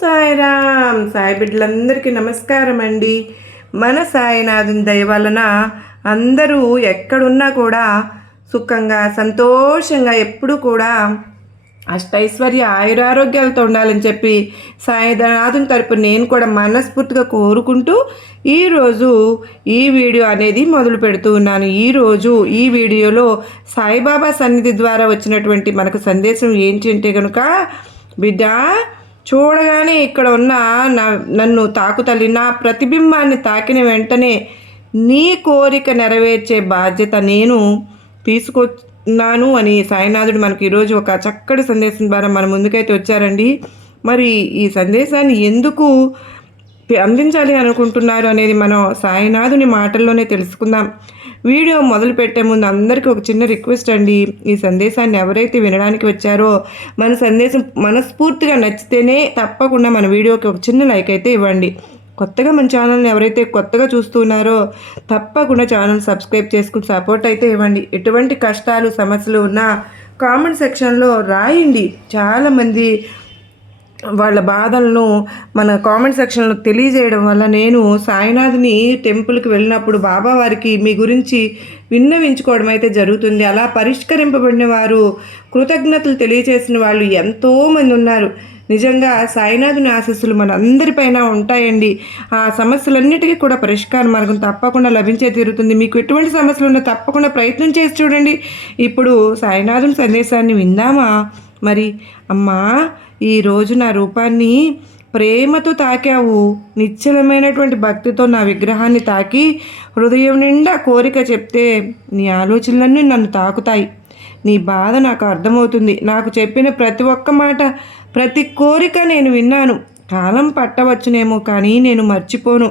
సాయిరామ్. సాయి బిడ్డలందరికీ నమస్కారం అండి. మన సాయినాథుని దయ వలన అందరూ ఎక్కడున్నా కూడా సుఖంగా సంతోషంగా ఎప్పుడూ కూడా అష్టైశ్వర్య ఆయురారోగ్యాలతో ఉండాలని చెప్పి సాయినాథుని తరపు నేను కూడా మనస్ఫూర్తిగా కోరుకుంటూ ఈరోజు ఈ వీడియో అనేది మొదలు పెడుతూ ఉన్నాను. ఈరోజు ఈ వీడియోలో సాయిబాబా సన్నిధి ద్వారా వచ్చినటువంటి మనకు సందేశం ఏంటి అంటే కనుక, బిడ్డ చూడగానే ఇక్కడ ఉన్న నన్ను తాకు తల్లి, నా ప్రతిబింబాన్ని తాకిన వెంటనే నీ కోరిక నెరవేర్చే బాధ్యత నేను తీసుకొన్నాను అని సాయినాథుడు మనకు ఈరోజు ఒక చక్కటి సందేశం ద్వారా మన ముందుకైతే వచ్చారండి. మరి ఈ సందేశాన్ని ఎందుకు అందించాలి అనుకుంటున్నారు అనేది మనం సాయినాథుని మాటల్లోనే తెలుసుకుందాం. వీడియో మొదలు పెట్టే ముందు అందరికీ ఒక చిన్న రిక్వెస్ట్ అండి. ఈ సందేశాన్ని ఎవరైతే వినడానికి వచ్చారో మన సందేశం మనస్ఫూర్తిగా నచ్చితేనే తప్పకుండా మన వీడియోకి ఒక చిన్న లైక్ అయితే ఇవ్వండి. కొత్తగా మన ఛానల్ని ఎవరైతే కొత్తగా చూస్తున్నారో తప్పకుండా ఛానల్ సబ్స్క్రైబ్ చేసుకుని సపోర్ట్ అయితే ఇవ్వండి. ఎటువంటి కష్టాలు సమస్యలు ఉన్నా కామెంట్ సెక్షన్లో రాయండి. చాలామంది వాళ్ళ బాధలను మన కామెంట్ సెక్షన్లో తెలియజేయడం వల్ల నేను సాయినాథుని టెంపుల్కి వెళ్ళినప్పుడు బాబా వారికి మీ గురించి విన్నవించుకోవడం అయితే జరుగుతుంది. అలా పరిష్కరింపబడిన వారు, కృతజ్ఞతలు తెలియజేసిన వాళ్ళు ఎంతోమంది ఉన్నారు. నిజంగా సాయినాథుని ఆశీస్సులు మన అందరిపైన ఉంటాయండి. ఆ సమస్యలన్నిటికీ కూడా పరిష్కార మార్గం తప్పకుండా లభించే తీరుతుంది. మీకు ఎటువంటి సమస్యలు ఉన్నా తప్పకుండా ప్రయత్నం చేసి చూడండి. ఇప్పుడు సాయినాథుని సందేశాన్ని విందామా? మరి అమ్మా, ఈరోజు నా రూపాన్ని ప్రేమతో తాకావు. నిశ్చలమైనటువంటి భక్తితో నా విగ్రహాన్ని తాకి హృదయం నిండా కోరిక చెప్తే నీ ఆలోచనలన్నీ నన్ను తాకుతాయి. నీ బాధ నాకు అర్థమవుతుంది. నాకు చెప్పిన ప్రతి ఒక్క మాట, ప్రతి కోరిక నేను విన్నాను. కాలం పట్టవచ్చునేమో కానీ నేను మర్చిపోను.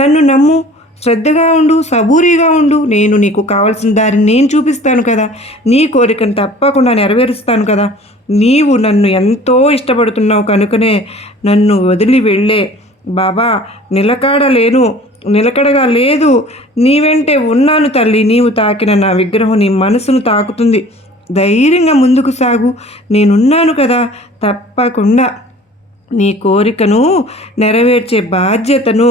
నన్ను నమ్ము, శ్రద్ధగా ఉండు, సబూరీగా ఉండు. నేను నీకు కావాల్సిన దారిని నేను చూపిస్తాను కదా. నీ కోరికను తప్పకుండా నెరవేరుస్తాను కదా. నీవు నన్ను ఎంతో ఇష్టపడుతున్నావు కనుకనే నన్ను వదిలి వెళ్ళే బాబా నిలకడగా లేదు. నీ వెంటే ఉన్నాను తల్లి. నీవు తాకిన నా విగ్రహం నీ మనసును తాకుతుంది. ధైర్యంగా ముందుకు సాగు, నేనున్నాను కదా. తప్పకుండా నీ కోరికను నెరవేర్చే బాధ్యతను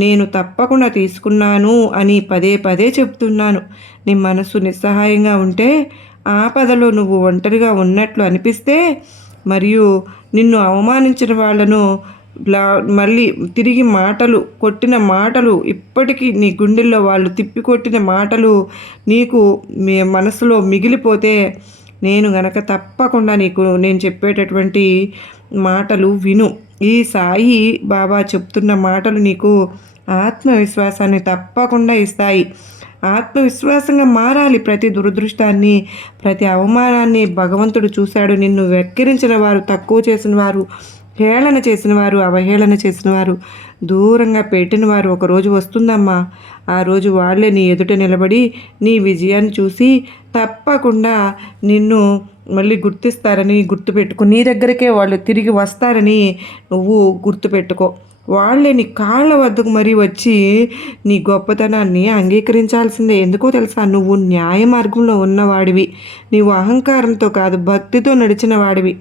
నేను తప్పకుండా తీసుకున్నాను అని పదే పదే చెప్తున్నాను. నీ మనసు నిస్సహాయంగా ఉంటే, ఆపదలో నువ్వు ఒంటరిగా ఉన్నట్లు అనిపిస్తే, మరియు నిన్ను అవమానించిన వాళ్ళను మళ్ళీ తిరిగి కొట్టిన మాటలు ఇప్పటికీ నీ గుండెల్లో వాళ్ళు తిప్పికొట్టిన మాటలు నీకు మీ మనసులో మిగిలిపోతే, నేను గనక తప్పకుండా నేను చెప్పేటటువంటి మాటలు విను. ఈ సాయి బాబా చెప్తున్న మాటలు నీకు ఆత్మవిశ్వాసాన్ని తప్పకుండా ఇస్తాయి. ఆత్మవిశ్వాసంగా మారాలి. ప్రతి దురదృష్టాన్ని, ప్రతి అవమానాన్ని భగవంతుడు చూశాడు. నిన్ను వెక్కిరించిన వారు, తక్కువ చేసిన వారు, హేళన చేసిన వారు, అవహేళన చేసిన వారు, దూరంగా పెట్టిన వారు ఒకరోజు వస్తుందమ్మా. ఆ రోజు వాళ్ళే నీ ఎదుట నిలబడి నీ విజయాన్ని చూసి తప్పకుండా నిన్ను మళ్ళీ గుర్తిస్తారని గుర్తుపెట్టుకో. నీ దగ్గరికే వాళ్ళు తిరిగి వస్తారని నువ్వు గుర్తుపెట్టుకో. వాళ్ళే నీ కాళ్ళ వద్దకు మరీ వచ్చి నీ గొప్పతనాన్ని అంగీకరించాల్సిందే. ఎందుకో తెలుసా? నువ్వు న్యాయ మార్గంలో ఉన్నవాడివి. నీవు అహంకారంతో కాదు, భక్తితో నడిచిన వాడివి.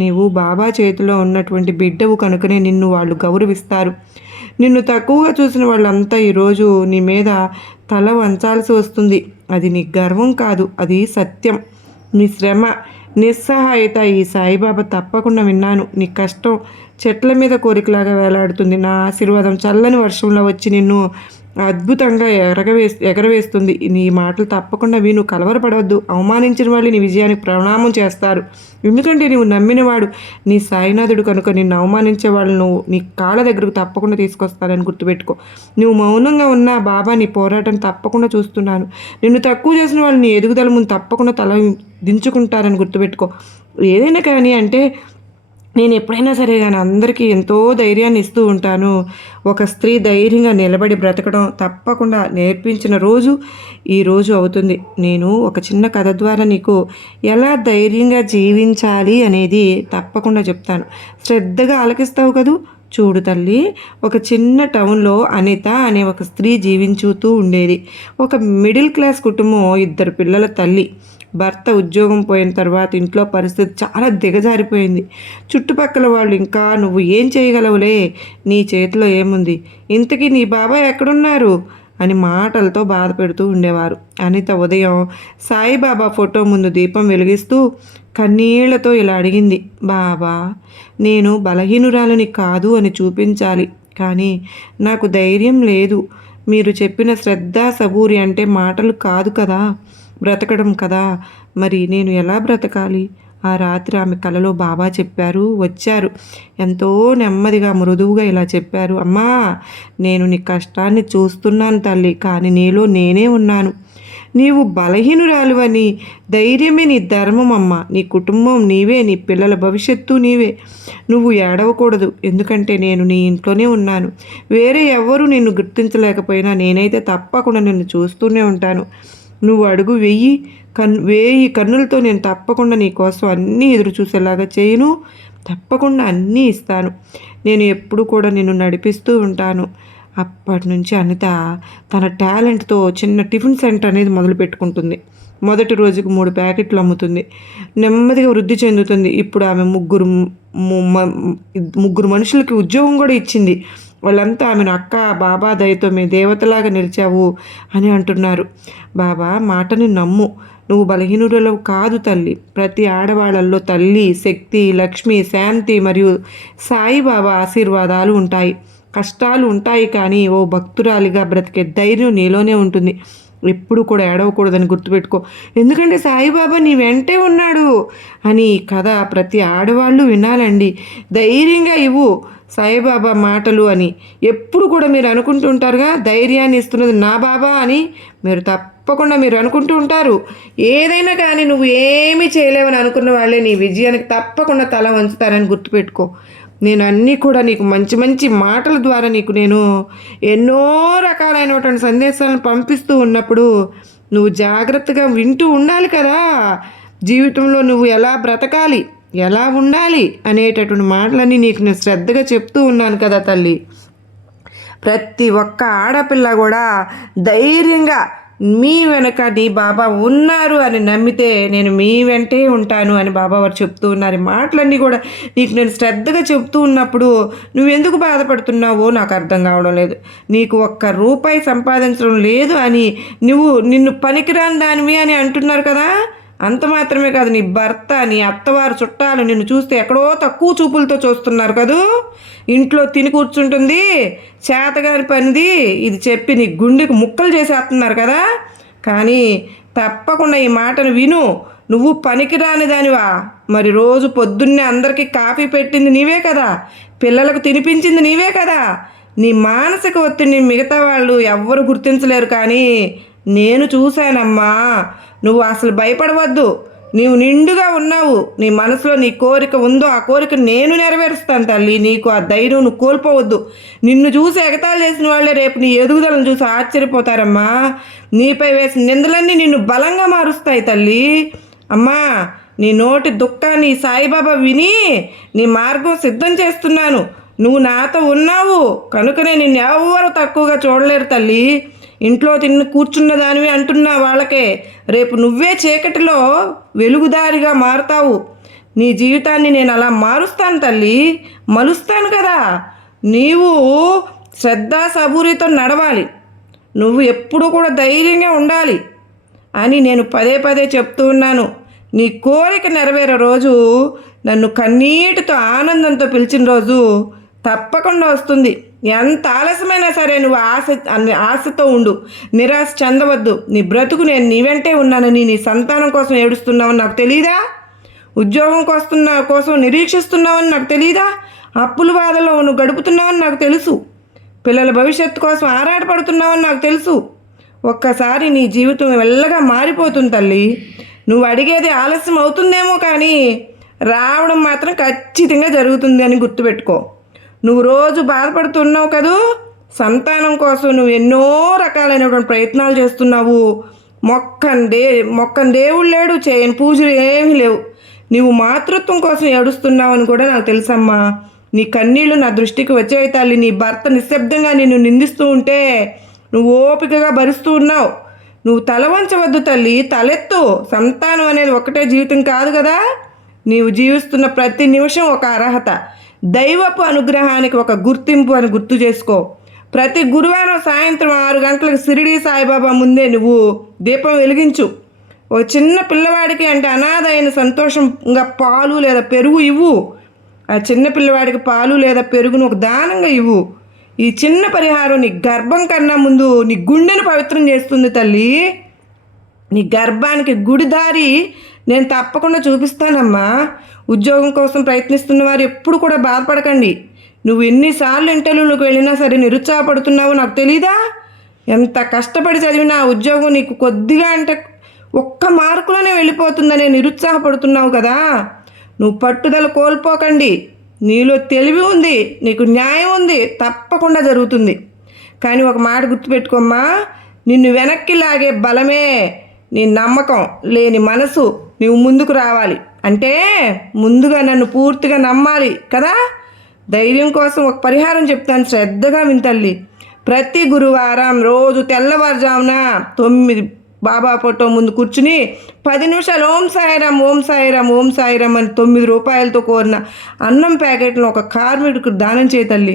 నీవు బాబా చేతిలో ఉన్నటువంటి బిడ్డవు కనుకనే నిన్ను వాళ్ళు గౌరవిస్తారు. నిన్ను తక్కువగా చూసిన వాళ్ళంతా ఈరోజు నీ మీద తల వంచాల్సి వస్తుంది. అది నీ గర్వం కాదు, అది సత్యం. నీ శ్రమ, నిస్సహాయత ఈ సాయిబాబా తప్పకుండా విన్నాను. నీ కష్టం చెట్ల మీద కోరికలాగా వేలాడుతుంది. నా ఆశీర్వాదం చల్లని వర్షంలో వచ్చి నిన్ను అద్భుతంగా ఎగరవేస్తుంది. నీ మాటలు తప్పకుండా విను. కలవరపడవద్దు. అవమానించిన వాళ్ళు నీ విజయానికి ప్రణామం చేస్తారు. ఎందుకంటే నువ్వు నమ్మినవాడు నీ సాయినాథుడు కనుక నిన్ను అవమానించే వాళ్ళను నీ కాళ్ళ దగ్గరకు తప్పకుండా తీసుకొస్తానని గుర్తుపెట్టుకో. నువ్వు మౌనంగా ఉన్న బాబా నీ పోరాటం తప్పకుండా చూస్తున్నాను. నిన్ను తక్కువ చేసిన వాళ్ళు నీ ఎదుగుదల ముందు తప్పకుండా తల దించుకుంటారని గుర్తుపెట్టుకో. ఏదైనా కానీ అంటే, నేను ఎప్పుడైనా సరే కానీ అందరికీ ఎంతో ధైర్యాన్ని ఇస్తూ ఉంటాను. ఒక స్త్రీ ధైర్యంగా నిలబడి బ్రతకడం తప్పకుండా నేర్పించిన రోజు ఈ రోజు అవుతుంది. నేను ఒక చిన్న కథ ద్వారా నీకు ఎలా ధైర్యంగా జీవించాలి అనేది తప్పకుండా చెప్తాను. శ్రద్ధగా ఆలకిస్తావు కదూ. చూడు తల్లి, ఒక చిన్న టౌన్లో అనిత అనే ఒక స్త్రీ జీవించుతూ ఉండేది. ఒక మిడిల్ క్లాస్ కుటుంబం, 2 పిల్లల తల్లి. భర్త ఉద్యోగం పోయిన తర్వాత ఇంట్లో పరిస్థితి చాలా దిగజారిపోయింది. చుట్టుపక్కల వాళ్ళు ఇంకా నువ్వు ఏం చేయగలవులే, నీ చేతిలో ఏముంది, ఇంతకీ నీ బాబాయ్ ఎక్కడున్నారు అని మాటలతో బాధ పెడుతూ ఉండేవారు. అనిత ఉదయం సాయిబాబా ఫోటో ముందు దీపం వెలిగిస్తూ కన్నీళ్లతో ఇలా అడిగింది, బాబా, నేను బలహీనురాలని కాదు అని చూపించాలి, కానీ నాకు ధైర్యం లేదు. మీరు చెప్పిన శ్రద్ధ సబూరి అంటే మాటలు కాదు కదా, బ్రతకడం కదా. మరి నేను ఎలా బ్రతకాలి? ఆ రాత్రి ఆమె కలలో బాబా చెప్పారు, వచ్చారు. ఎంతో నెమ్మదిగా మృదువుగా ఇలా చెప్పారు, అమ్మా, నేను నీ కష్టాన్ని చూస్తున్నాను తల్లి, కానీ నీలో నేనే ఉన్నాను. నీవు బలహీనురాలువని, ధైర్యమే నీ ధర్మం అమ్మ. నీ కుటుంబం నీవే, నీ పిల్లల భవిష్యత్తు నీవే. నువ్వు ఏడవకూడదు, ఎందుకంటే నేను నీ ఇంట్లోనే ఉన్నాను. వేరే ఎవ్వరూ నిన్ను గుర్తించలేకపోయినా నేనైతే తప్పకుండా నిన్ను చూస్తూనే ఉంటాను. నువ్వు అడుగు వేయి కన్నులతో నేను తప్పకుండా నీ కోసం అన్నీ ఎదురు చూసేలాగా చేయను, తప్పకుండా అన్నీ ఇస్తాను. నేను ఎప్పుడు కూడా నిన్ను నడిపిస్తూ ఉంటాను. అప్పటి నుంచి అనిత తన టాలెంట్తో చిన్న టిఫిన్ సెంటర్ అనేది మొదలు పెట్టుకుంటుంది. మొదటి రోజుకు 3 ప్యాకెట్లు అమ్ముతుంది. నెమ్మదిగా వృద్ధి చెందుతుంది. ఇప్పుడు ఆమె ముగ్గురు మనుషులకి ఉద్యోగం కూడా ఇచ్చింది. వాళ్ళంతా ఆమెను అక్క, బాబా దయతో మీ దేవతలాగా నిలిచావు అని అంటున్నారు. బాబా మాటని నమ్ము, నువ్వు బలహీనులలో కాదు తల్లి. ప్రతి ఆడవాళ్ళల్లో తల్లి, శక్తి, లక్ష్మి, శాంతి మరియు సాయిబాబా ఆశీర్వాదాలు ఉంటాయి. కష్టాలు ఉంటాయి, కానీ ఓ భక్తురాలిగా బ్రతికే ధైర్యం నీలోనే ఉంటుంది. ఎప్పుడు కూడా ఏడవకూడదని గుర్తుపెట్టుకో, ఎందుకంటే సాయిబాబా నీ వెంటే ఉన్నాడు అని కథ ప్రతి ఆడవాళ్ళు వినాలండి. ధైర్యంగా ఇవ్వు సాయిబాబా మాటలు అని ఎప్పుడు కూడా మీరు అనుకుంటూ ఉంటారుగా, ధైర్యాన్ని ఇస్తున్నది నా బాబా అని తప్పకుండా మీరు అనుకుంటూ ఉంటారు. ఏదైనా కానీ నువ్వు ఏమీ చేయలేవని అనుకున్న వాళ్ళే నీ విజయానికి తప్పకుండా తల వంచుతారని గుర్తుపెట్టుకో. నేను అన్నీ కూడా నీకు మంచి మంచి మాటల ద్వారా నేను ఎన్నో రకాలైనటువంటి సందేశాలను పంపిస్తూ ఉన్నప్పుడు నువ్వు జాగ్రత్తగా వింటూ ఉండాలి కదా. జీవితంలో నువ్వు ఎలా బ్రతకాలి, ఎలా ఉండాలి అనేటటువంటి మాటలన్నీ నీకు నేను శ్రద్ధగా చెప్తూ ఉన్నాను కదా తల్లి. ప్రతి ఒక్క ఆడపిల్ల కూడా ధైర్యంగా మీ వెనక నీ బాబా ఉన్నారు అని నమ్మితే నేను మీ వెంటే ఉంటాను అని బాబా వారు చెప్తూ ఉన్నారు. మాటలన్నీ కూడా నీకు నేను శ్రద్ధగా చెప్తూ ఉన్నప్పుడు నువ్వెందుకు బాధపడుతున్నావో నాకు అర్థం కావడం లేదు. నీకు ₹1 సంపాదించడం లేదు అని నిన్ను పనికిరాని దానివి అని అంటున్నారు కదా. అంత మాత్రమే కాదు, నీ భర్త, నీ అత్తవారు, చుట్టాలు నిన్ను చూస్తే ఎక్కడో తక్కువ చూపులతో చూస్తున్నారు కదూ. ఇంట్లో తిని కూర్చుంటుంది, చేతగాని పనిది ఇది చెప్పి నీ గుండెకు ముక్కలు చేసేస్తున్నారు కదా. కానీ తప్పకుండా ఈ మాటను విను. నువ్వు పనికిరాని దానివా? మరి రోజు పొద్దున్నే అందరికీ కాఫీ పెట్టింది నీవే కదా, పిల్లలకు తినిపించింది నీవే కదా. నీ మానసిక ఒత్తిడిని మిగతా వాళ్ళు ఎవ్వరు గుర్తించలేరు, కానీ నేను చూశానమ్మా. నువ్వు అసలు భయపడవద్దు. నీవు నిండుగా ఉన్నావు. నీ మనసులో నీ కోరిక ఉందో ఆ కోరిక నేను నెరవేరుస్తాను తల్లి. నీకు ఆ ధైర్యం నువ్వు కోల్పోవద్దు. నిన్ను చూసి ఎగతాళి చేసిన వాళ్ళే రేపు నీ ఎదుగుదలను చూసి ఆశ్చర్యపోతారమ్మా. నీపై వేసిన నిందలన్నీ నిన్ను బలంగా మారుస్తాయి తల్లి. అమ్మా, నీ నోటి దుఃఖాన్ని సాయిబాబా విని నీ మార్గం సిద్ధం చేస్తున్నాను. నువ్వు నాతో ఉన్నావు కనుకనే నిన్ను ఎవ్వరూ తక్కువగా చూడలేరు తల్లి. ఇంట్లో కూర్చున్న దానివి అంటున్న వాళ్ళకే రేపు నువ్వే చీకటిలో వెలుగుదారిగా మారుతావు. నీ జీవితాన్ని నేను అలా మారుస్తాను తల్లి, మలుస్తాను కదా. నీవు శ్రద్ధ సబూరితో నడవాలి. నువ్వు ఎప్పుడూ కూడా ధైర్యంగా ఉండాలి అని నేను పదే పదే చెప్తూ ఉన్నాను. నీ కోరిక నెరవేరే రోజు, నన్ను కన్నీటితో ఆనందంతో పిలిచిన రోజు తప్పకుండా వస్తుంది. ఎంత ఆలస్యమైనా సరే నువ్వు ఆశతో ఉండు, నిరాశ చెందవద్దు. నీ బ్రతుకు నేను నీ వెంటే ఉన్నానని, నీ సంతానం కోసం ఏడుస్తున్నావని నాకు తెలీదా? ఉద్యోగం కోసం నిరీక్షిస్తున్నావని నాకు తెలీదా? అప్పుల బాధలో నువ్వు గడుపుతున్నావని నాకు తెలుసు. పిల్లల భవిష్యత్తు కోసం ఆరాటపడుతున్నావని నాకు తెలుసు. ఒక్కసారి నీ జీవితం మెల్లగా మారిపోతుంది తల్లి. నువ్వు అడిగేది ఆలస్యం అవుతుందేమో, కానీ రావడం మాత్రం ఖచ్చితంగా జరుగుతుంది అని గుర్తుపెట్టుకో. నువ్వు రోజు బాధపడుతున్నావు కదూ, సంతానం కోసం నువ్వు ఎన్నో రకాలైనటువంటి ప్రయత్నాలు చేస్తున్నావు. మొక్కని దేవుడు లేడు, చేయని పూజలు ఏమీ లేవు. నువ్వు మాతృత్వం కోసం ఏడుస్తున్నావు అని కూడా నాకు తెలుసమ్మా. నీ కన్నీళ్లు నా దృష్టికి వచ్చాయి తల్లి. నీ భర్త నిశ్శబ్దంగా నిన్ను నిందిస్తూ ఉంటే నువ్వు ఓపికగా భరిస్తూ ఉన్నావు. నువ్వు తల వంచవద్దు తల్లి, తలెత్తు. సంతానం అనేది ఒకటే జీవితం కాదు కదా. నీవు జీవిస్తున్న ప్రతి నిమిషం ఒక అర్హత, దైవపు అనుగ్రహానికి ఒక గుర్తింపు అని గుర్తు చేసుకో. ప్రతి గురువారం సాయంత్రం 6 గంటలకు షిరిడీ సాయిబాబా ముందే నువ్వు దీపం వెలిగించు. ఒక చిన్న పిల్లవాడికి అంటే అనాథ అయిన సంతోషంగా పాలు లేదా పెరుగు ఇవ్వు. ఆ చిన్న పిల్లవాడికి పాలు లేదా పెరుగును ఒక దానంగా ఇవ్వు. ఈ చిన్న పరిహారం నీ గర్భం కన్నా ముందు నీ గుండెను పవిత్రం చేస్తుంది తల్లి. నీ గర్భానికి గుడి దారి నేను తప్పకుండా చూపిస్తానమ్మా. ఉద్యోగం కోసం ప్రయత్నిస్తున్న వారు ఎప్పుడు కూడా బాధపడకండి. నువ్వు ఎన్నిసార్లు ఇంటర్వ్యూలకు వెళ్ళినా సరే నిరుత్సాహపడుతున్నావో నాకు తెలీదా? ఎంత కష్టపడి చదివినా ఉద్యోగం నీకు కొద్దిగా అంటే ఒక్క మార్కులోనే వెళ్ళిపోతుందనే నిరుత్సాహపడుతున్నావు కదా. నువ్వు పట్టుదల కోల్పోకండి. నీలో తెలివి ఉంది, నీకు న్యాయం ఉంది, తప్పకుండా జరుగుతుంది. కానీ ఒక మాట గుర్తుపెట్టుకోమ్మా, నిన్ను వెనక్కి లాగే బలమే నీ నమ్మకం లేని మనసు. నువ్వు ముందుకు రావాలి అంటే ముందుగా నన్ను పూర్తిగా నమ్మాలి కదా. ధైర్యం కోసం ఒక పరిహారం చెప్తాను, శ్రద్ధగా వింతల్లి. ప్రతి గురువారం రోజు తెల్లవారుజామున 9 బాబా ఫోటో ముందు కూర్చుని 10 నిమిషాలు ఓం సాయిరామ్ ఓం సాయిరామ్ ఓం సాయిరామ్ అని 9 రూపాయలతో కోరిన అన్నం ప్యాకెట్ను ఒక కార్మికుడికి దానం చేయి తల్లి.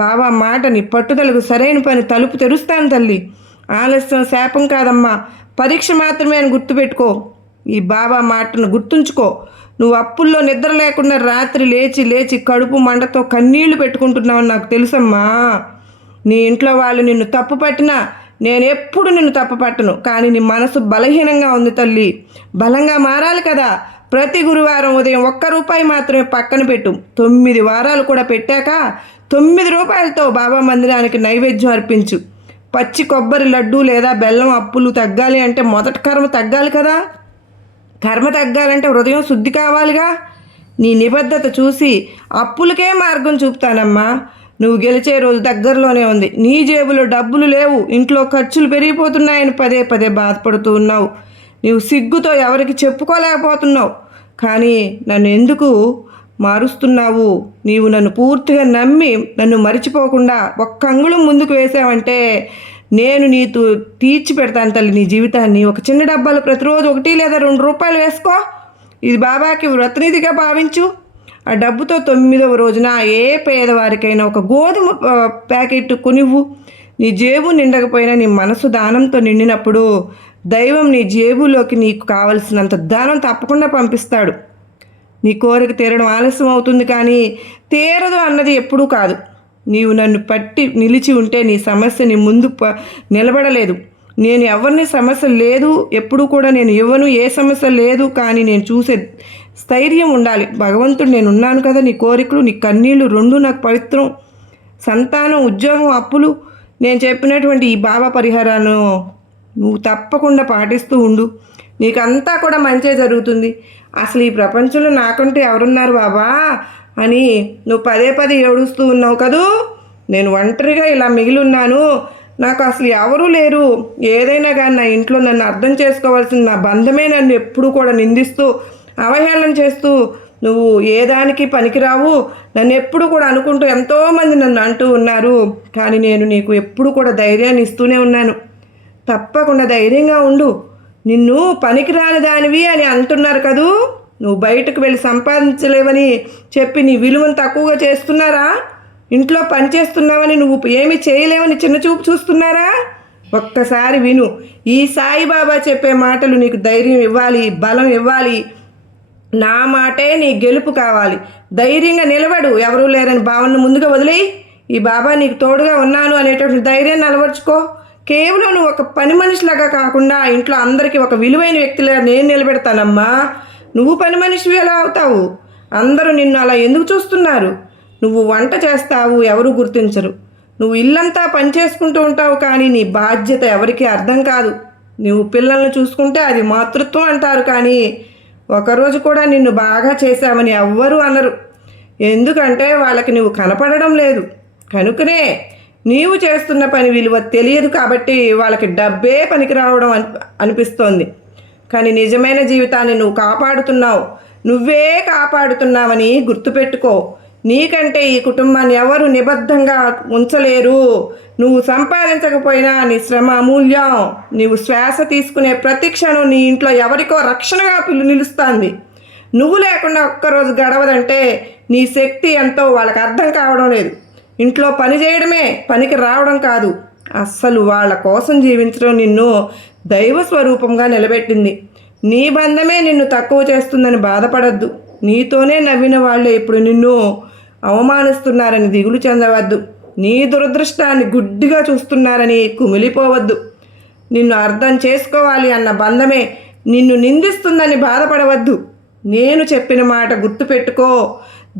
బాబా మాటని పట్టుదలకు సరైన పని తలుపు తెరుస్తాను తల్లి. ఆలస్యం శాపం కాదమ్మా, పరీక్ష మాత్రమే అని గుర్తుపెట్టుకో. ఈ బాబా మాటను గుర్తుంచుకో. నువ్వు అప్పుల్లో నిద్ర లేకుండా రాత్రి లేచి లేచి కడుపు మంటతో కన్నీళ్లు పెట్టుకుంటున్నావని నాకు తెలుసమ్మా. నీ ఇంట్లో వాళ్ళు నిన్ను తప్పు పట్టినా నేను ఎప్పుడు నిన్ను తప్పు పట్టను. కానీ నీ మనసు బలహీనంగా ఉంది తల్లి, బలంగా మారాలి కదా. ప్రతి గురువారం ఉదయం 1 రూపాయి మాత్రమే పక్కన పెట్టు. 9 వారాలు కూడా పెట్టాక 9 రూపాయలతో బాబా మందిరానికి నైవేద్యం అర్పించు. పచ్చి కొబ్బరి లడ్డు లేదా బెల్లం అప్పులు తగ్గాలి అంటే మొదటి కర్మ తగ్గాలి కదా. కర్మ తగ్గాలంటే హృదయం శుద్ధి కావాలిగా. నీ నిబద్ధత చూసి అప్పులకే మార్గం చూపుతానమ్మా. నువ్వు గెలిచే రోజు దగ్గరలోనే ఉంది. నీ జేబులో డబ్బులు లేవు, ఇంట్లో ఖర్చులు పెరిగిపోతున్నాయని పదే పదే బాధపడుతూ ఉన్నావు. నీవు సిగ్గుతో ఎవరికి చెప్పుకోలేకపోతున్నావు. కానీ నన్ను ఎందుకు మారుస్తున్నావు? నీవు నన్ను పూర్తిగా నమ్మి నన్ను మరిచిపోకుండా ఒక్క అంగుళం ముందుకు వేసావంటే నేను నీతో తీర్చి పెడతాను తల్లి నీ జీవితాన్ని. ఒక చిన్న డబ్బాలో ప్రతిరోజు 1 లేదా 2 రూపాయలు వేసుకో. ఇది బాబాకి వ్రతనిధిగా భావించు. ఆ డబ్బుతో 9వ రోజున ఏ పేదవారికైనా ఒక గోధుమ ప్యాకెట్ కొనివ్వు. నీ జేబు నిండకపోయినా నీ మనసు దానంతో నిండినప్పుడు దైవం నీ జేబులోకి నీకు కావలసినంత దానం తప్పకుండా పంపిస్తాడు. నీ కోరిక తీరడం ఆలస్యం అవుతుంది కానీ తీరదు అన్నది ఎప్పుడూ కాదు. నీవు నన్ను పట్టి నిలిచి ఉంటే నీ సమస్య నీ ముందు నిలబడలేదు. నేను ఎవరిని సమస్య లేదు, ఎప్పుడు కూడా నేను ఇవ్వను, ఏ సమస్య లేదు. కానీ నేను చూసే స్థైర్యం ఉండాలి. భగవంతుడు నేను ఉన్నాను కదా. నీ కోరికలు నీ కన్నీళ్ళు 2 నాకు పవిత్రం. సంతానం, ఉద్యోగం, అప్పులు, నేను చెప్పినటువంటి ఈ బాబా పరిహారాలను నువ్వు తప్పకుండా పాటిస్తూ ఉండు. నీకంతా కూడా మంచే జరుగుతుంది. అసలు ఈ ప్రపంచంలో నాకంటే ఎవరున్నారు బాబా అని నువ్వు పదే పదే ఏడుస్తూ ఉన్నావు కదూ. నేను ఒంటరిగా ఇలా మిగిలి ఉన్నాను, నాకు అసలు ఎవరూ లేరు. ఏదైనా కానీ నా ఇంట్లో నన్ను అర్థం చేసుకోవాల్సిన నా బంధమే నన్ను ఎప్పుడూ కూడా నిందిస్తూ అవహేళన చేస్తూ నువ్వు ఏ దానికి పనికిరావు నన్ను ఎప్పుడు కూడా అనుకుంటూ ఎంతోమంది నన్ను అంటూ ఉన్నారు. కానీ నేను నీకు ఎప్పుడు కూడా ధైర్యాన్ని ఇస్తూనే ఉన్నాను. తప్పకుండా ధైర్యంగా ఉండు. నిన్ను పనికిరాని దానివి అని అంటున్నారు కదూ. నువ్వు బయటకు వెళ్ళి సంపాదించలేవని చెప్పి నీ విలువను తక్కువగా చేస్తున్నారా? ఇంట్లో పనిచేస్తున్నావని నువ్వు ఏమి చేయలేవని చిన్నచూపు చూస్తున్నారా? ఒక్కసారి విను. ఈ సాయిబాబా చెప్పే మాటలు నీకు ధైర్యం ఇవ్వాలి, బలం ఇవ్వాలి. నా మాటే నీ గెలుపు కావాలి. ధైర్యంగా నిలబడు. ఎవరూ లేరని భావనను ముందుగా వదిలేయి. ఈ బాబా నీకు తోడుగా ఉన్నాను అనేటువంటి ధైర్యాన్ని అలవర్చుకో. కేవలం నువ్వు ఒక పని మనిషిలాగా కాకుండా ఇంట్లో అందరికీ ఒక విలువైన వ్యక్తిలాగా నేను నిలబెడతానమ్మా. నువ్వు పని మనిషివి ఎలా అవుతావు? అందరూ నిన్ను అలా ఎందుకు చూస్తున్నారు? నువ్వు వంట చేస్తావు, ఎవరు గుర్తించరు. నువ్వు ఇల్లంతా పని చేసుకుంటూ ఉంటావు, కానీ నీ బాధ్యత ఎవరికీ అర్థం కాదు. నువ్వు పిల్లల్ని చూసుకుంటే అది మాతృత్వం అంటారు, కానీ ఒకరోజు కూడా నిన్ను బాగా చేశామని ఎవ్వరూ అనరు. ఎందుకంటే వాళ్ళకి నువ్వు కనపడడం లేదు. కనుకనే నీవు చేస్తున్న పని విలువ తెలియదు కాబట్టి వాళ్ళకి డబ్బే పనికి రావడం అనిపిస్తోంది. కానీ నిజమైన జీవితాన్ని నువ్వు కాపాడుతున్నావు. నువ్వే కాపాడుతున్నావని గుర్తుపెట్టుకో. నీకంటే ఈ కుటుంబాన్ని ఎవరు నిబద్ధంగా ఉంచలేరు. నువ్వు సంపాదించకపోయినా నీ శ్రమ అమూల్యం. నీవు శ్వాస తీసుకునే ప్రతి క్షణం నీ ఇంట్లో ఎవరికో రక్షణగా నిలుస్తుంది. నువ్వు లేకుండా ఒక్కరోజు గడవదంటే నీ శక్తి ఎంతో వాళ్ళకి అర్థం కావడం లేదు. ఇంట్లో పని చేయడమే పనికి రావడం కాదు, అస్సలు వాళ్ళ కోసం జీవించడం నిన్ను దైవ స్వరూపంగా నిలబెట్టింది. నీ బంధమే నిన్ను తక్కువ చేస్తుందని బాధపడద్దు. నీతోనే నవ్విన వాళ్ళే ఇప్పుడు నిన్ను అవమానిస్తున్నారని దిగులు చెందవద్దు. నీ దురదృష్టాన్ని గుడ్డిగా చూస్తున్నారని కుమిలిపోవద్దు. నిన్ను అర్థం చేసుకోవాలి అన్న బంధమే నిన్ను నిందిస్తుందని బాధపడవద్దు. నేను చెప్పిన మాట గుర్తుపెట్టుకో.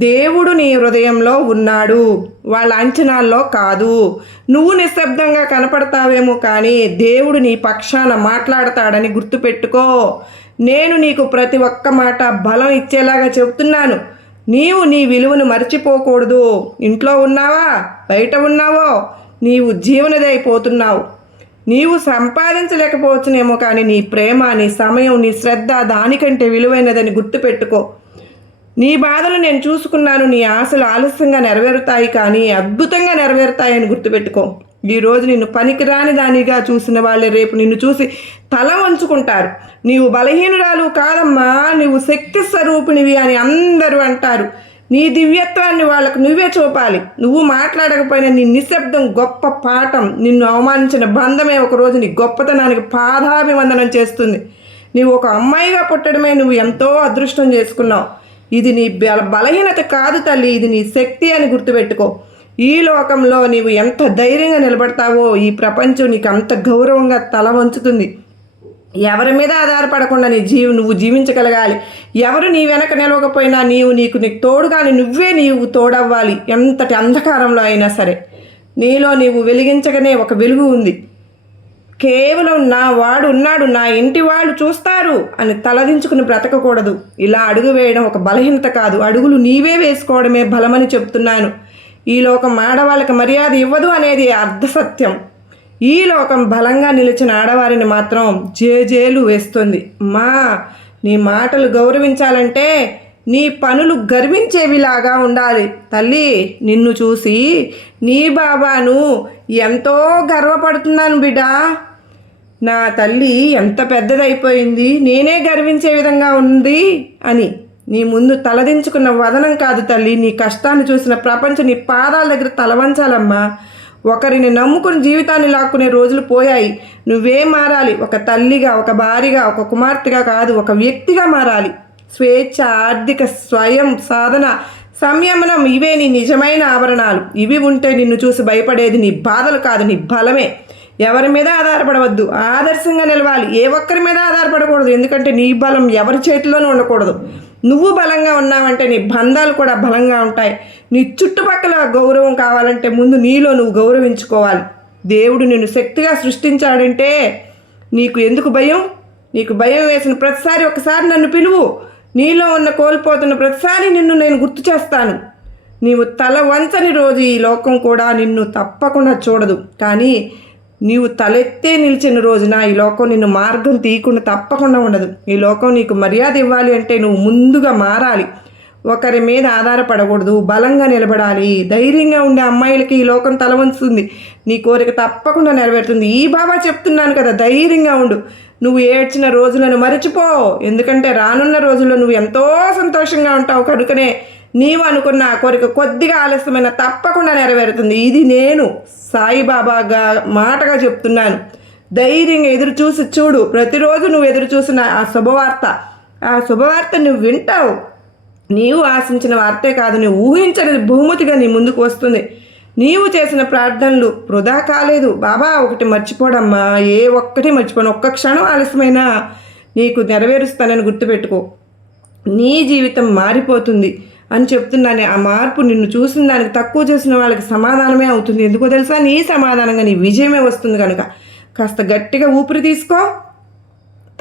దేవుడు నీ హృదయంలో ఉన్నాడు, వాళ్ళ అంచనాల్లో కాదు. నువ్వు నిశ్శబ్దంగా కనపడతావేమో కానీ దేవుడు నీ పక్షాన మాట్లాడతాడని గుర్తుపెట్టుకో. నేను నీకు ప్రతి ఒక్క మాట బలం ఇచ్చేలాగా చెబుతున్నాను. నీవు నీ విలువను మర్చిపోకూడదు. ఇంట్లో ఉన్నావా బయట ఉన్నావో నీవు జీవనదైపోతున్నావు. నీవు సంపాదించలేకపోవచ్చునేమో కానీ నీ ప్రేమ, నీ సమయం, నీ శ్రద్ధ దానికంటే విలువైనదని గుర్తుపెట్టుకో. నీ బాధలు నేను చూసుకున్నాను. నీ ఆశలు ఆలస్యంగా నెరవేరుతాయి కానీ అద్భుతంగా నెరవేరుతాయని గుర్తుపెట్టుకో. ఈరోజు నిన్ను పనికిరాని దానిగా చూసిన వాళ్ళే రేపు నిన్ను చూసి తల వంచుకుంటారు. నీవు బలహీనురాలు కాదమ్మా, నీవు శక్తి స్వరూపిణివి అని అందరూ అంటారు. నీ దివ్యత్వాన్ని వాళ్ళకు నువ్వే చూపాలి. నువ్వు మాట్లాడకపోయినా నీ నిశ్శబ్దం గొప్ప పాఠం. నిన్ను అవమానించిన బంధమే ఒకరోజు నీ గొప్పతనానికి పాదాభివందనం చేస్తుంది. నీవు ఒక అమ్మాయిగా పుట్టడమే నువ్వు ఎంతో అదృష్టం చేసుకున్నావు. ఇది నీ బలహీనత కాదు తల్లి, ఇది నీ శక్తి అని గుర్తుపెట్టుకో. ఈ లోకంలో నీవు ఎంత ధైర్యంగా నిలబడతావో ఈ ప్రపంచం నీకు అంత గౌరవంగా తల వంచుతుంది. ఎవరి మీద ఆధారపడకుండా నువ్వు జీవించగలగాలి. ఎవరు నీ వెనక నిలవకపోయినా నీకు తోడుగాని నీవు తోడవ్వాలి. ఎంతటి అంధకారంలో అయినా సరే నీలో నీవు వెలిగించగానే ఒక వెలుగు ఉంది. కేవలం నా వాడు ఉన్నాడు, నా ఇంటి వాళ్ళు చూస్తారు అని తలదించుకుని బ్రతకకూడదు. ఇలా అడుగు వేయడం ఒక బలహీనత కాదు, అడుగులు నీవే వేసుకోవడమే బలమని చెప్తున్నాను. ఈ లోకం ఆడవాళ్ళకి మర్యాద ఇవ్వదు అనేది అర్ధసత్యం. ఈ లోకం బలంగా నిలిచిన ఆడవారిని మాత్రం జేజేలు వేస్తుంది. నీ మాటలు గౌరవించాలంటే నీ పనులు గర్వించేవిలాగా ఉండాలి. తల్లి, నిన్ను చూసి నీ బాబాను ఎంతో గర్వపడుతున్నాను బిడ్డా. నా తల్లి ఎంత పెద్దదైపోయింది, నేనే గర్వించే విధంగా ఉంది అని నీ ముందు తలదించుకున్న వదనం కాదు తల్లి. నీ కష్టాన్ని చూసిన ప్రపంచం నీ పాదాల దగ్గర తలవంచాలమ్మా. ఒకరిని నమ్ముకుని జీవితాన్ని లాక్కునే రోజులు పోయాయి. నువ్వే మారాలి. ఒక తల్లిగా, ఒక భార్యగా, ఒక కుమార్తెగా కాదు, ఒక వ్యక్తిగా మారాలి. స్వేచ్ఛ, ఆర్థిక స్వయం సాధన, సంయమనం ఇవే నీ నిజమైన ఆభరణాలు. ఇవి ఉంటే నిన్ను చూసి భయపడేది నీ బాధలు కాదు, నీ బలమే. ఎవరి మీద ఆధారపడవద్దు, ఆదర్శంగా నిలవాలి. ఏ ఒక్కరి మీద ఆధారపడకూడదు, ఎందుకంటే నీ బలం ఎవరి చేతిలోనూ ఉండకూడదు. నువ్వు బలంగా ఉన్నావంటే నీ బంధాలు కూడా బలంగా ఉంటాయి. నీ చుట్టుపక్కల గౌరవం కావాలంటే ముందు నీలో నువ్వు గౌరవించుకోవాలి. దేవుడు నిన్ను శక్తిగా సృష్టించాడంటే నీకు ఎందుకు భయం? నీకు భయం వేసిన ప్రతిసారి ఒకసారి నన్ను పిలువు. నీలో ఉన్న కోల్పోతున్న ప్రతిసారి నిన్ను నేను గుర్తు చేస్తాను. నీవు తల వంచని రోజు ఈ లోకం కూడా నిన్ను తప్పకుండా చూడదు. కానీ నీవు తలెత్తే నిలిచిన రోజున ఈ లోకం నిన్ను మార్గం తీయకుండా తప్పకుండా ఉండదు. ఈ లోకం నీకు మర్యాద ఇవ్వాలి అంటే నువ్వు ముందుగా మారాలి. ఒకరి మీద ఆధారపడకూడదు, బలంగా నిలబడాలి. ధైర్యంగా ఉండే అమ్మాయిలకి ఈ లోకం తల వంచుతుంది. నీ కోరిక తప్పకుండా నెరవేరుతుంది. ఈ బాబా చెప్తున్నాను కదా, ధైర్యంగా ఉండు. నువ్వు ఏడ్చిన రోజులను మరిచిపో, ఎందుకంటే రానున్న రోజుల్లో నువ్వు ఎంతో సంతోషంగా ఉంటావు. కనుకనే నీవు అనుకున్న ఆ కోరిక కొద్దిగా ఆలస్యమైన తప్పకుండా నెరవేరుతుంది. ఇది నేను సాయిబాబాగా మాటగా చెప్తున్నాను. ధైర్యంగా ఎదురు చూసి చూడు. ప్రతిరోజు నువ్వు ఎదురు చూసిన ఆ శుభవార్త నువ్వు వింటావు. నీవు ఆశించిన వార్తే కాదు, నువ్వు ఊహించని బహుమతిగా నీ ముందుకు వస్తుంది. నీవు చేసిన ప్రార్థనలు వృధా కాలేదు. బాబా ఒకటి మర్చిపోడమ్మా, ఏ ఒక్కటి మర్చిపోను. ఒక్క క్షణం ఆలస్యమైనా నీకు నెరవేరుస్తానని గుర్తుపెట్టుకో. నీ జీవితం మారిపోతుంది అని చెప్తున్నాను. ఆ మార్పు నిన్ను చూసిన దానికి తక్కువ చేసిన వాళ్ళకి సమాధానమే అవుతుంది. ఎందుకో తెలుసా? నీ సమాధానంగా నీ విజయమే వస్తుంది. కనుక కాస్త గట్టిగా ఊపిరి తీసుకో,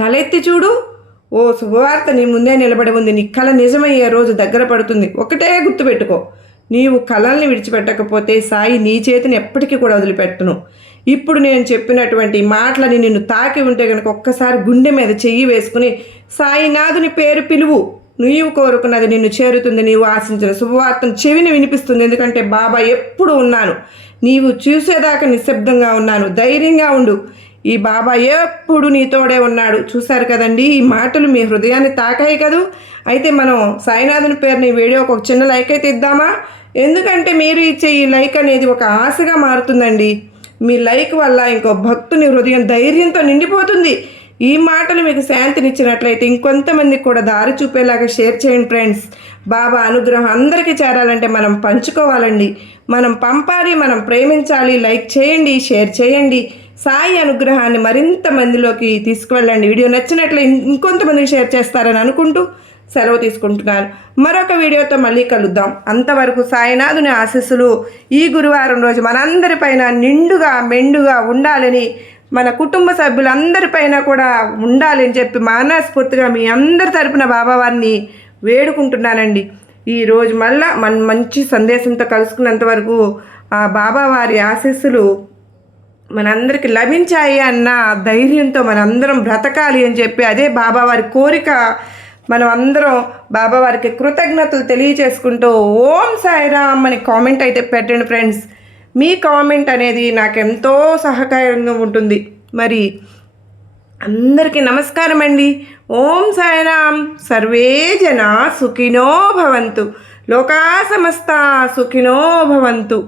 తలెత్తి చూడు. ఓ శుభవార్త నీ ముందే నిలబడి ఉంది. నీ కళ నిజమయ్యే రోజు దగ్గర పడుతుంది. ఒకటే గుర్తుపెట్టుకో, నీవు కళల్ని విడిచిపెట్టకపోతే సాయి నీ చేతిని ఎప్పటికీ కూడా వదిలిపెట్టను. ఇప్పుడు నేను చెప్పినటువంటి మాటలని నిన్ను తాకి ఉంటే కనుక ఒక్కసారి గుండె మీద చెయ్యి వేసుకుని సాయినాథుని పేరు పిలువు. నీవు కోరుకున్నది నిన్ను చేరుతుంది. నీవు ఆశించిన శుభవార్తను చెవిని వినిపిస్తుంది. ఎందుకంటే బాబా ఎప్పుడు ఉన్నాను, నీవు చూసేదాకా నిశ్శబ్దంగా ఉన్నాను, ధైర్యంగా ఉండు, ఈ బాబా ఎప్పుడు నీతోడే ఉన్నాడు. చూశారు కదండి, ఈ మాటలు మీ హృదయాన్ని తాకాయి కదూ. అయితే మనం సాయినాథుని పేరుని వీడియోకి ఒక చిన్న లైక్ అయితే ఇద్దామా? ఎందుకంటే మీరు ఇచ్చే ఈ లైక్ అనేది ఒక ఆశగా మారుతుందండి. మీ లైక్ వల్ల ఇంకో భక్తుని హృదయం ధైర్యంతో నిండిపోతుంది. ఈ మాటలు మీకు శాంతినిచ్చినట్లయితే ఇంకొంతమందికి కూడా దారి చూపేలాగా షేర్ చేయండి ఫ్రెండ్స్. బాబా అనుగ్రహం అందరికీ చేరాలంటే మనం పంచుకోవాలండి, మనం పంపాలి, మనం ప్రేమించాలి. లైక్ చేయండి, షేర్ చేయండి. సాయి అనుగ్రహాన్ని మరింత మందిలోకి తీసుకువెళ్ళండి. వీడియో నచ్చినట్లయితే ఇంకొంతమందికి షేర్ చేస్తారని అనుకుంటూ సెలవు తీసుకుంటున్నాను. మరొక వీడియోతో మళ్ళీ కలుద్దాం. అంతవరకు సాయినాథుని ఆశీస్సులు ఈ గురువారం రోజు మనందరిపైన నిండుగా మెండుగా ఉండాలని, మన కుటుంబ సభ్యులందరిపైన కూడా ఉండాలని చెప్పి మనస్ఫూర్తిగా మీ అందరి తరపున బాబావారిని వేడుకుంటున్నానండి. ఈరోజు మళ్ళా మంచి సందేశంతో కలుసుకున్నంత వరకు ఆ బాబావారి ఆశీస్సులు మనందరికి లభించాయి అన్న ధైర్యంతో మనందరం బ్రతకాలి అని చెప్పి, అదే బాబావారి కోరిక. మనం అందరం బాబావారికి కృతజ్ఞతలు తెలియచేసుకుంటూ ఓం సాయిరామ్ అని కామెంట్ అయితే పెట్టండి ఫ్రెండ్స్. మీ కామెంట్ అనేది నాకెంతో సహకారంగా ఉంటుంది. మరి అందరికీ నమస్కారం అండి. ఓం సాయిరామ్. సర్వే జన సుఖినో భవంతు. లోకా సమస్త సుఖినో భవంతు.